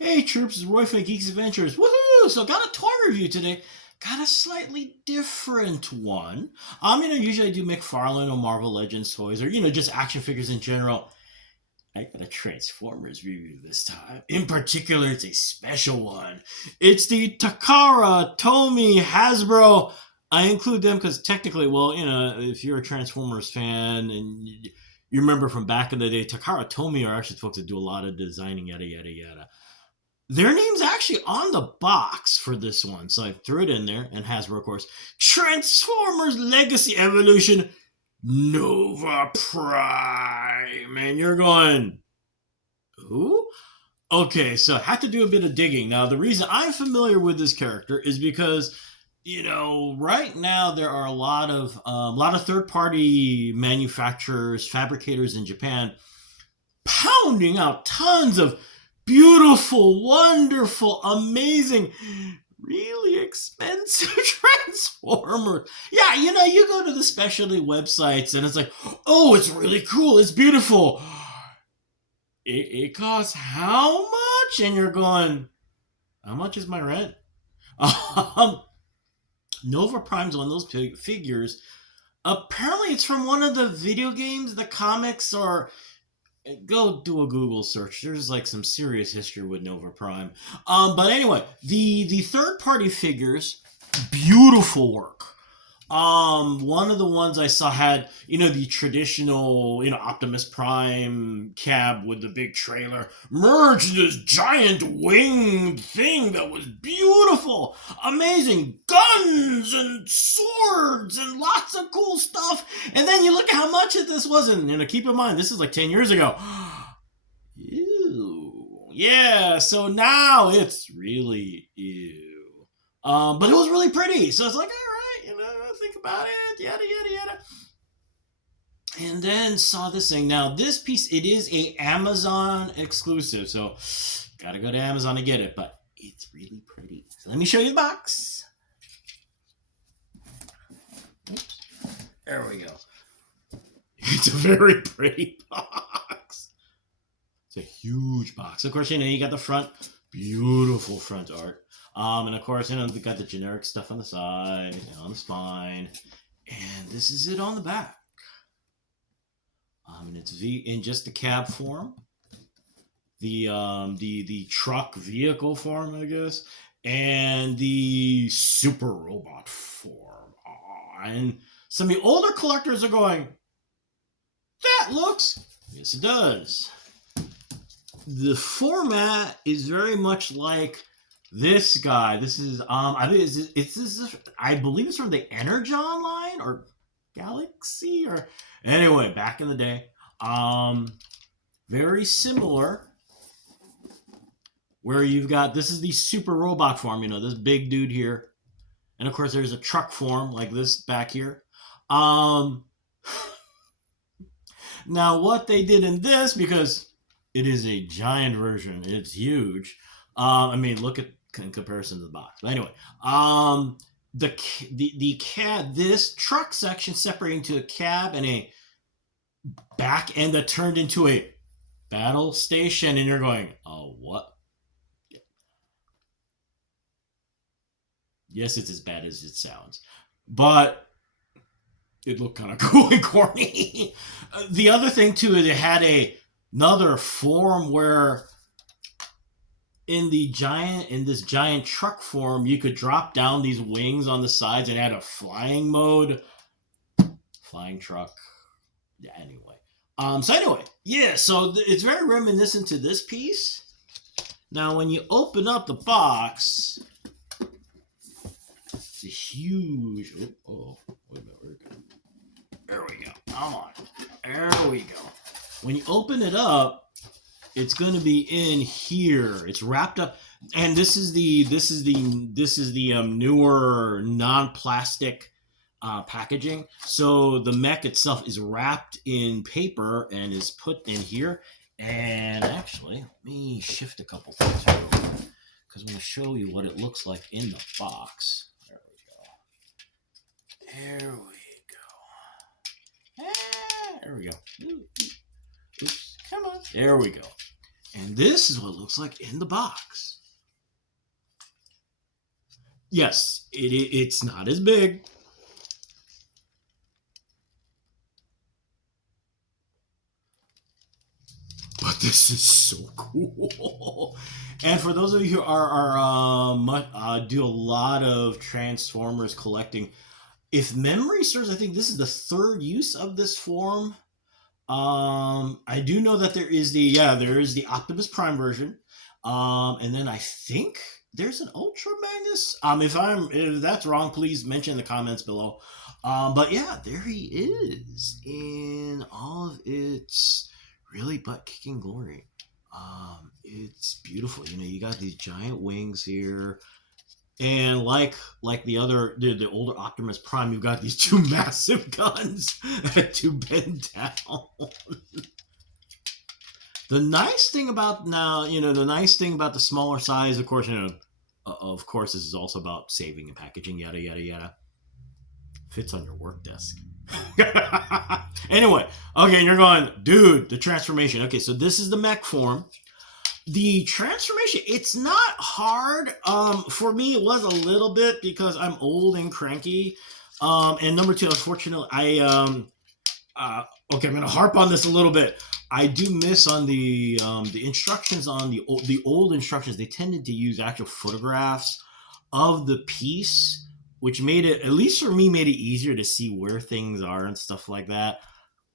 Hey troops, it's Roy from Geeks Adventures. Woohoo! So got a toy review today. Got a slightly different one. Usually I do McFarlane or Marvel Legends toys or, just action figures in general. I got a Transformers review this time. In particular, it's a special one. It's the Takara Tomy Hasbro. I include them because technically, well, if you're a Transformers fan and you remember from back in the day, Takara Tomy are actually folks that do a lot of designing, yada, yada, yada. Their name's actually on the box for this one, so I threw it in there. And Hasbro, of course, Transformers Legacy Evolution Nova Prime. And you're going, who? Okay, so I had to do a bit of digging. Now, the reason I'm familiar with this character is because, right now there are a lot of third-party manufacturers, fabricators in Japan pounding out tons of beautiful, wonderful, amazing, really expensive Transformers. Yeah, you go to the specialty websites and it's like, oh, it's really cool, it's beautiful. It costs how much? And you're going, how much is my rent? Nova Prime's one of those figures. Apparently, it's from one of the video games, the comics, or go do a Google search. There's like some serious history with Nova Prime. But anyway, the third party figures, beautiful work. One of the ones I saw had, the traditional, Optimus Prime cab with the big trailer merged in this giant winged thing that was beautiful, amazing guns and swords and lots of cool stuff. And then you look at how much this was, and keep in mind, this is like 10 years ago. Ew. Yeah, so now it's really ew. But it was really pretty, so it's like, all right, think about it, yada, yada, yada. And then saw this thing. Now, this piece, it is a Amazon exclusive, so gotta go to Amazon to get it, but it's really pretty. So let me show you the box. Oops. There we go. It's a very pretty box. It's a huge box. Of course, you got the front, beautiful front art. And of course, they got the generic stuff on the side, on the spine, and this is it on the back. And it's in just the cab form, the truck vehicle form, I guess, and the super robot form. And some of the older collectors are going, that looks, yes, it does. The format is very much like this guy. This is I believe it's from the Energon line or Galaxy, or anyway, back in the day. Very similar. Where you've got, this is the super robot form, this big dude here. And of course there's a truck form like this back here. Now what they did in this, because it is a giant version, it's huge. Look at in comparison to the box. But anyway, the cab, this truck section separating to a cab and a back end that turned into a battle station, and you're going, oh, what? Yes, it's as bad as it sounds, but it looked kind of cool and corny. The other thing too is it had another form where in this giant truck form, you could drop down these wings on the sides and add a flying mode. Flying truck. Yeah, anyway. So it's very reminiscent to this piece. Now, when you open up the box, it's a huge... Oh, wait a minute, there we go. Come on. There we go. When you open it up, it's going to be in here. It's wrapped up, and this is the newer non-plastic packaging. So the mech itself is wrapped in paper and is put in here. And actually, let me shift a couple things here because I'm going to show you what it looks like in the box. There we go. Oops, come on. There we go. And this is what it looks like in the box. Yes, it's not as big. But this is so cool. And for those of you who do a lot of Transformers collecting, if memory serves, I think this is the third use of this form. I do know that there is the Optimus Prime version, and then I think there's an Ultra Magnus. If that's wrong, please mention in the comments below. But yeah, there he is in all of its really butt kicking glory. It's beautiful. You know, you got these giant wings here. And like the older Optimus Prime, you've got these two massive guns to bend down. The nice thing about the smaller size, of course, this is also about saving and packaging, yada yada yada. Fits on your work desk. Anyway, okay, and you're going, dude, the transformation. Okay, so this is the mech form. The transformation, it's not hard. For me, it was a little bit because I'm old and cranky. And number two, unfortunately, I'm going to harp on this a little bit. I do miss on the instructions on the old instructions. They tended to use actual photographs of the piece, which made it, at least for me, made it easier to see where things are and stuff like that.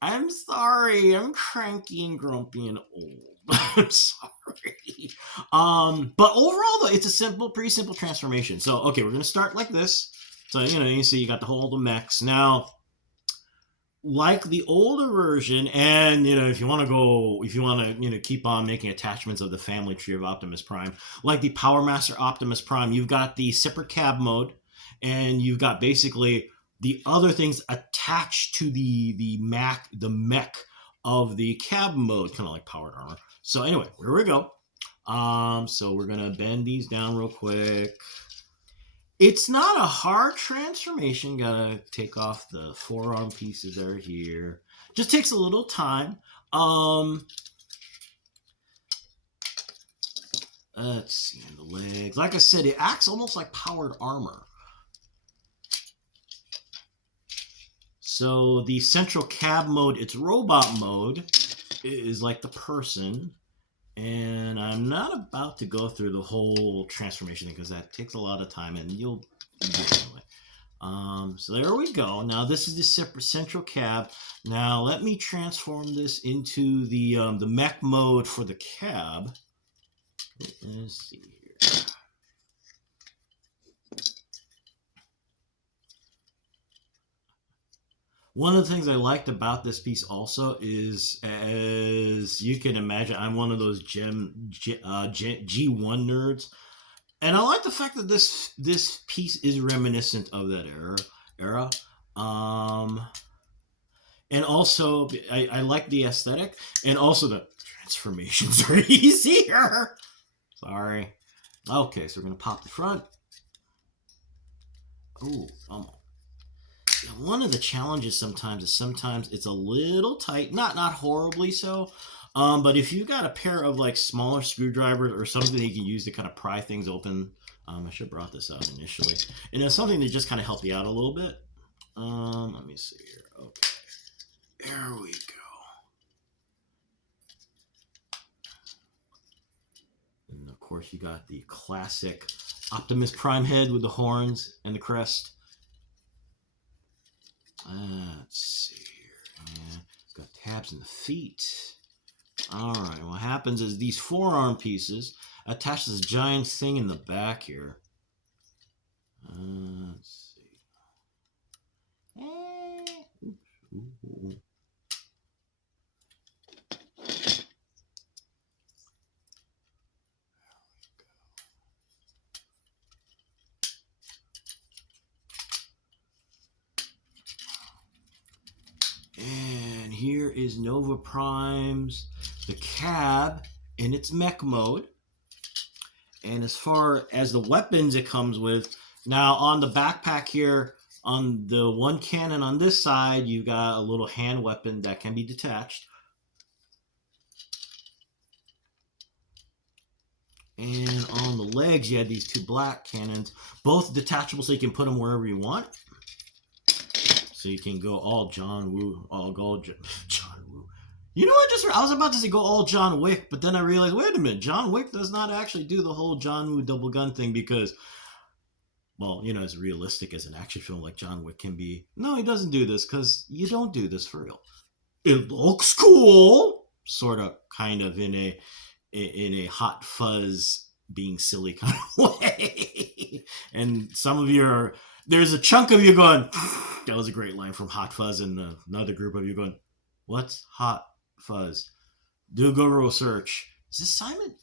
I'm sorry, I'm cranky and grumpy and old. I'm sorry. But overall, though, it's a pretty simple transformation. So, okay, we're going to start like this. So, you see you got the whole the mechs. Now, like the older version, and, if you want to keep on making attachments of the family tree of Optimus Prime, like the Power Master Optimus Prime, you've got the separate cab mode, and you've got basically the other things attached to the mech of the cab mode, kind of like powered armor. So anyway, here we go. So we're gonna bend these down real quick. It's not a hard transformation. Gotta take off the forearm pieces that are here. Just takes a little time. Let's see, the legs. Like I said, it acts almost like powered armor. So the central cab mode, its robot mode, is like the person. And I'm not about to go through the whole transformation thing because that takes a lot of time, and you'll do it anyway. So there we go. Now this is the separate central cab. Now let me transform this into the mech mode for the cab. Let's see here. One of the things I liked about this piece also is, as you can imagine, I'm one of those G1 nerds, and I like the fact that this piece is reminiscent of that era. And also I like the aesthetic, and also the transformations are easier. Sorry. Okay, so we're gonna pop the front. Ooh, almost. One of the challenges sometimes it's a little tight, not horribly so, but if you've got a pair of like smaller screwdrivers or something that you can use to kind of pry things open, I should have brought this out initially, and it's something to just kind of help you out a little bit. Let me see here. Okay, there we go. And of course, you got the classic Optimus Prime head with the horns and the crest. Let's see here. It's got tabs in the feet. All right. What happens is these forearm pieces attach this giant thing in the back here. Let's see. Ooh. And here is Nova Prime's, the cab in its mech mode. And as far as the weapons it comes with, now on the backpack here, on the one cannon on this side, you got a little hand weapon that can be detached. And on the legs, you had these two black cannons, both detachable, so you can put them wherever you want. So you can go all John Woo, all go John Woo. You know what? I was about to say go all John Wick, but then I realized, wait a minute, John Wick does not actually do the whole John Woo double gun thing because, well, you know, as realistic as an action film like John Wick can be, no, he doesn't do this because you don't do this for real. It looks cool, sort of, kind of in a hot fuzz being silly kind of way. And some of you are, there's a chunk of you going, that was a great line from Hot Fuzz, and another group of you going, what's Hot Fuzz? Do a Google search. Is this Simon?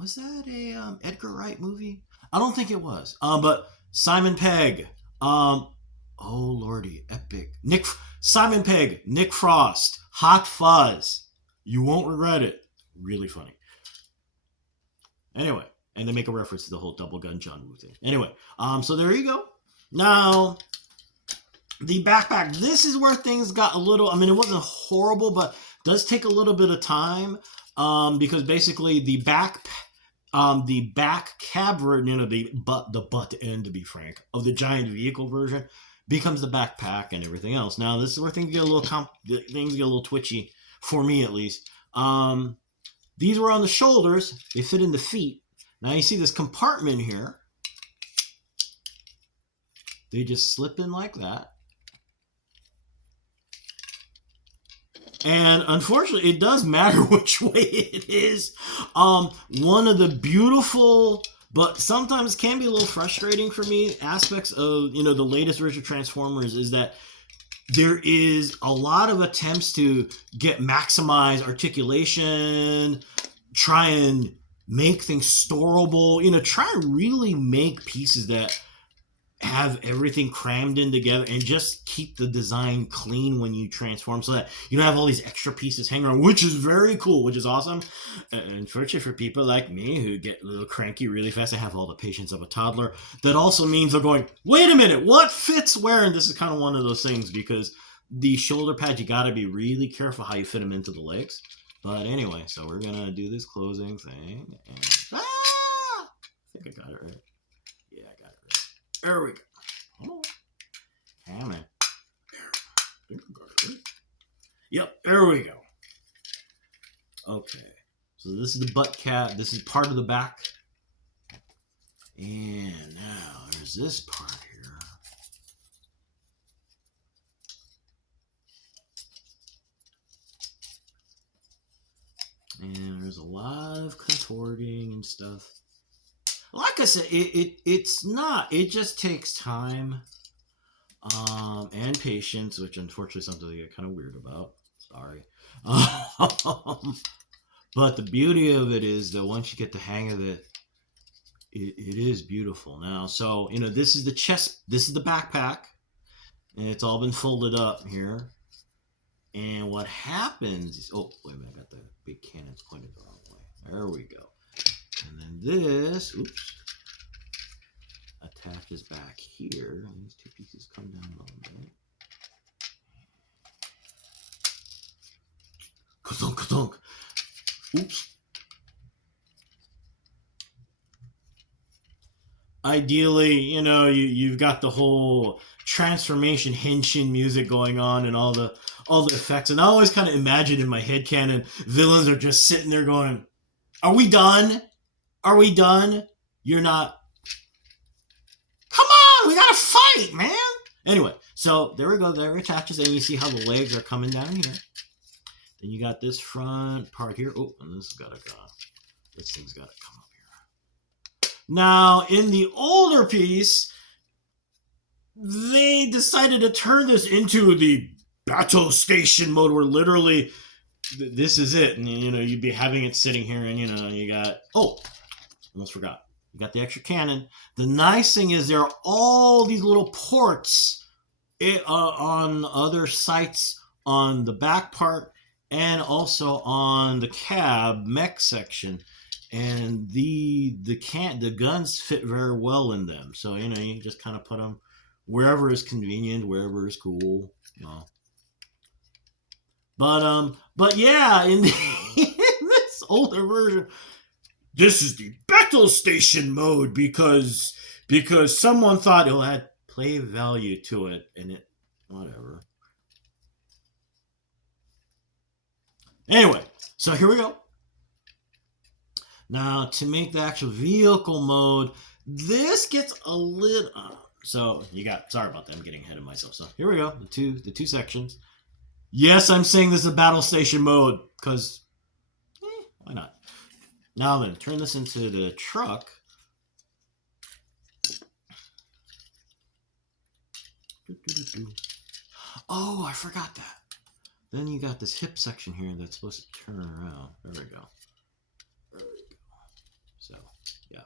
Was that a Edgar Wright movie? I don't think it was. But Simon Pegg. Oh lordy, epic. Simon Pegg, Nick Frost, Hot Fuzz. You won't regret it. Really funny. Anyway, and they make a reference to the whole double gun John Woo thing. Anyway, so there you go. Now, the backpack. This is where things got a little. I mean, it wasn't horrible, but does take a little bit of time because basically the back cab, you know, the butt end, to be frank, of the giant vehicle version becomes the backpack and everything else. Now, this is where things get a little twitchy for me, at least. These were on the shoulders. They fit in the feet. Now you see this compartment here. They just slip in like that. And unfortunately, it does matter which way it is. One of the beautiful, but sometimes can be a little frustrating for me, aspects of, you know, the latest version of Transformers is that there is a lot of attempts to maximize articulation, try and make things storable, you know, try and really make pieces that have everything crammed in together and just keep the design clean when you transform so that you don't have all these extra pieces hanging around, which is very cool, which is awesome. Unfortunately for people like me who get a little cranky really fast, I have all the patience of a toddler. That also means they're going, wait a minute, what fits where? And this is kind of one of those things because the shoulder pads, you got to be really careful how you fit them into the legs. But anyway, so we're going to do this closing thing. And, I think I got it right. Yeah, I got it right. There we go. Come on. Come on. Yep, there we go. Okay. So this is the butt cap. This is part of the back. And now there's this part here. And there's a lot of contorting and stuff. Like I said, it's not. It just takes time and patience, which unfortunately is something I get kind of weird about. Sorry. But the beauty of it is that once you get the hang of it, it is beautiful. Now, so, you know, this is the chest. This is the backpack. And it's all been folded up here. And what happens is, oh, wait a minute, I got the big cannons pointed the wrong way. There we go. And then this, oops, attaches back here. And these two pieces come down a little bit. Ka-thunk, ka-thunk. Oops. Ideally, you know, you've got the whole transformation henshin music going on and all the effects. And I always kind of imagine in my headcanon, villains are just sitting there going, are we done? Are we done? You're not. Come on, we gotta fight, man. Anyway, so there we go. There it attaches, and you see how the legs are coming down here. Then you got this front part here. Oh, and this thing's gotta come up here. Now, in the older piece, they decided to turn this into the battle station mode, where literally this is it, and you know you'd be having it sitting here, and you know you got almost forgot. You got the extra cannon. The nice thing is there are all these little ports on other sites on the back part and also on the cab mech section, and the guns fit very well in them. So you know you just kind of put them wherever is convenient, wherever is cool. You know. But yeah, in this older version, this is the battle station mode because someone thought it had play value to it, and it whatever. Anyway, so here we go. Now to make the actual vehicle mode, this gets a little. So you got. Sorry about that. I'm getting ahead of myself. So here we go. The two sections. Yes, I'm saying this is a battle station mode because why not? Now then, turn this into the truck. Oh, I forgot that. Then you got this hip section here that's supposed to turn around. There we go. There we go. So, yeah.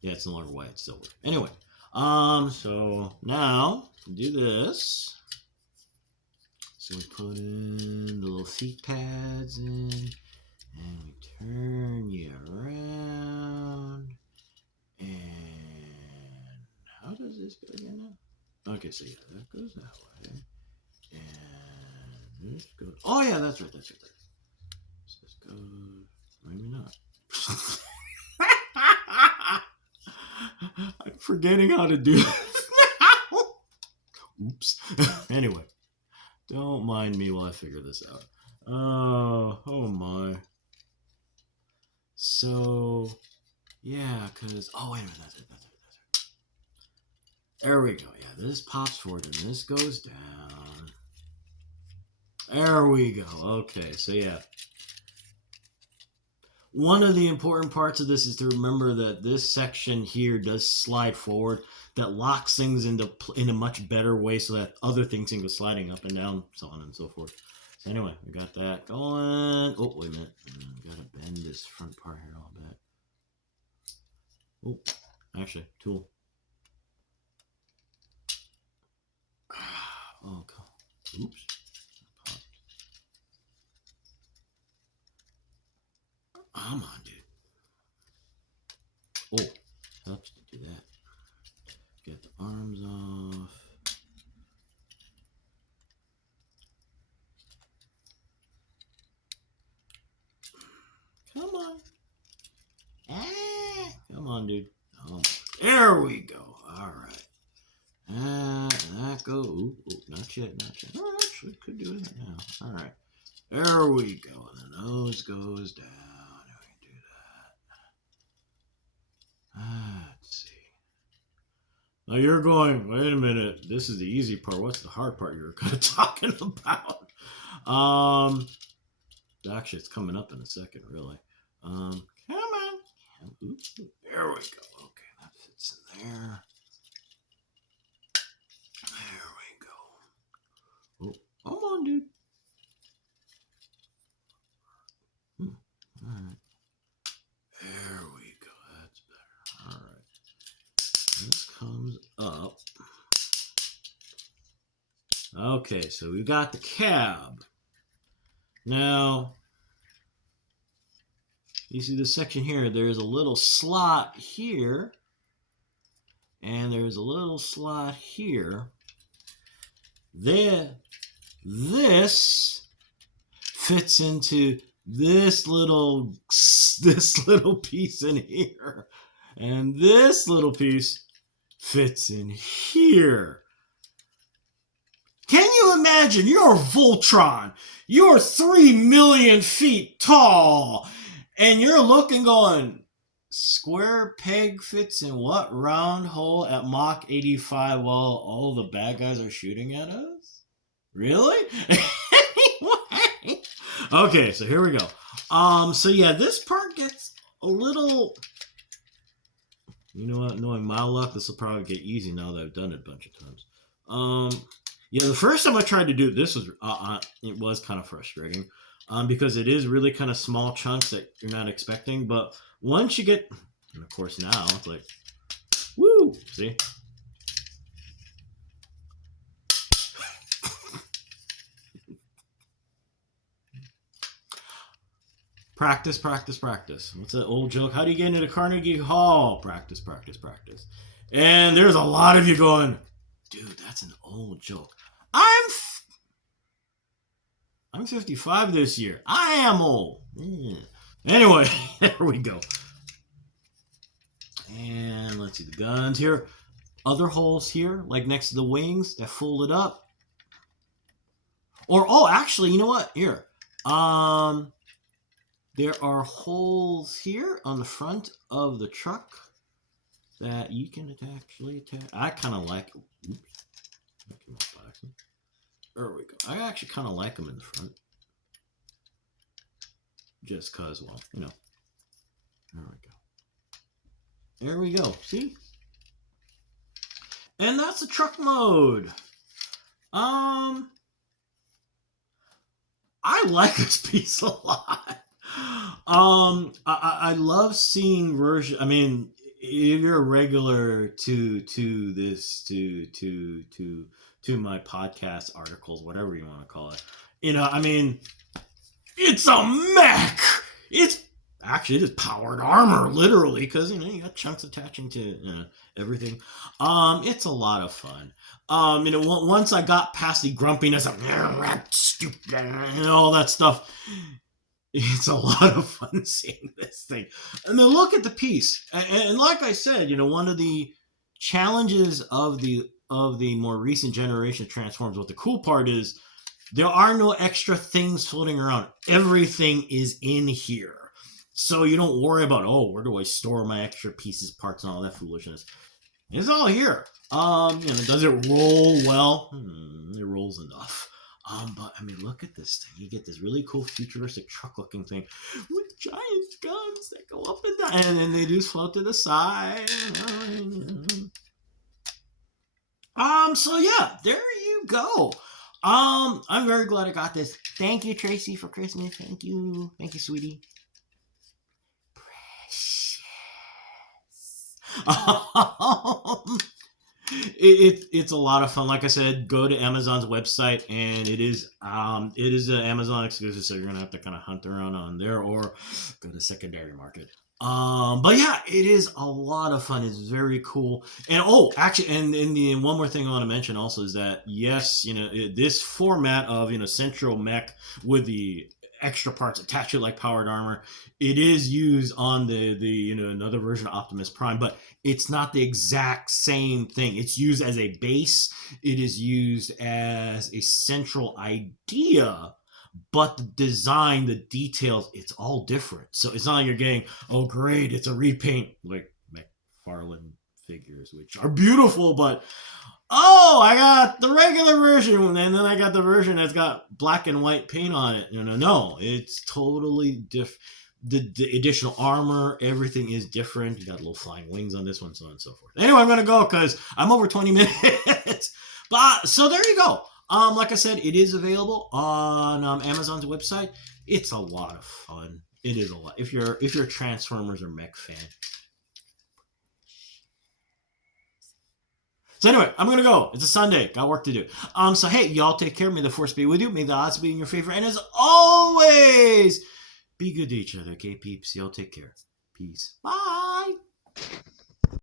Yeah, it's no longer white, it's silver. Anyway, so now do this. So we put in the little seat pads in, and we turn you around. And how does this go again now? Okay, so yeah, that goes that way. And this goes. Oh yeah, that's right. So this goes. Maybe not. I'm forgetting how to do this now. Oops. Anyway, don't mind me while I figure this out. Oh my. So, yeah, because. Oh, wait a minute. That's it. There we go. Yeah, this pops forward and this goes down. There we go. Okay, so yeah. One of the important parts of this is to remember that this section here does slide forward. That locks things in a much better way so that other things can go sliding up and down, so on and so forth. So anyway, we got that going. Oh, wait a minute. Gotta bend this front part here a little bit. Oh, actually, tool. Oh, God. Oops. Come on, dude. Oh, helps to do that. Get the arms off. Come on. Come on, dude. Oh, there we go. All right. And that goes. Ooh, not yet. Oh, actually, could do it now. All right. There we go. And the nose goes down. And we can do that. Let's see. Now you're going, wait a minute. This is the easy part. What's the hard part you're kind of talking about? Actually, it's coming up in a second, really. Come on. Oops. There we go. Okay, that fits in there. There we go. Oh, come on, dude. All right. There we go. That's better. All right. This comes up. Okay, so we've got the cab. Now, you see this section here, there's a little slot here, and there's a little slot here. This fits into this little piece in here, and this little piece fits in here. Can you imagine? You're Voltron. You're 3 million feet tall. And you're looking going, square peg fits in what round hole at Mach 85 while all the bad guys are shooting at us? Really? Anyway. Okay, so here we go. So yeah, this part gets a little... You know what? Knowing my luck, this will probably get easy now that I've done it a bunch of times. Yeah, the first time I tried to do this was it was kind of frustrating, because it is really kind of small chunks that you're not expecting. But once you get, and of course now it's like, woo! See? Practice, practice, practice. What's that old joke? How do you get into Carnegie Hall? Practice, practice, practice. And there's a lot of you going, dude, that's an old joke. I'm 55 this year. I am old. Yeah. Anyway, there we go. And let's see the guns here. Other holes here, like next to the wings that folded up. Or, oh, actually, you know what? Here. There are holes here on the front of the truck that you can actually attach. I kind of like. Oops. There we go. I actually kind of like them in the front. Just because, well, you know. There we go. There we go. See? And that's the truck mode. I like this piece a lot. I love seeing version. I mean, if you're a regular to my podcast articles, whatever you want to call it, you know, I mean, it's a mech. It's actually, it is powered armor, literally, because you know you got chunks attaching to everything. It's a lot of fun. You know, once I got past the grumpiness of stupid and all that stuff, it's a lot of fun seeing this thing. And then look at the piece. And like I said, you know, one of the challenges of the more recent generation Transformers, what the cool part is, there are no extra things floating around. Everything is in here. So you don't worry about, oh, where do I store my extra pieces, parts, and all that foolishness. It's all here. You know, does it roll well? It rolls enough. But I mean, look at this thing. You get this really cool futuristic truck-looking thing with giant guns that go up and down, and then they just float to the side. So yeah, there you go. I'm very glad I got this. Thank you, Tracy, for Christmas. Thank you, sweetie. It's a lot of fun. Like I said, go to Amazon's website, and it is an Amazon exclusive, so you're gonna have to kind of hunt around on there or go to secondary market. But yeah, it is a lot of fun. It's very cool. And actually, and the one more thing I want to mention also is that yes, you know, this format of, you know, central mech with the extra parts attached to it like powered armor, it is used on the you know, another version of Optimus Prime, but it's not the exact same thing. It's used as a base. It is used as a central idea, but the design, the details, it's all different. So it's not like you're getting, oh great, it's a repaint like McFarlane figures, which are beautiful, but oh, I got the regular version, and then I got the version that's got black and white paint on it. No, it's totally different. The additional armor, everything is different. You got little flying wings on this one, so on and so forth. Anyway, I'm going to go because I'm over 20 minutes. But so there you go. Like I said, it is available on Amazon's website. It's a lot of fun. It is a lot. If you're a Transformers or mech fan. So anyway, I'm going to go. It's a Sunday. Got work to do. So hey, y'all take care. May the force be with you. May the odds be in your favor. And as always, be good to each other, okay, peeps? Y'all take care. Peace. Bye.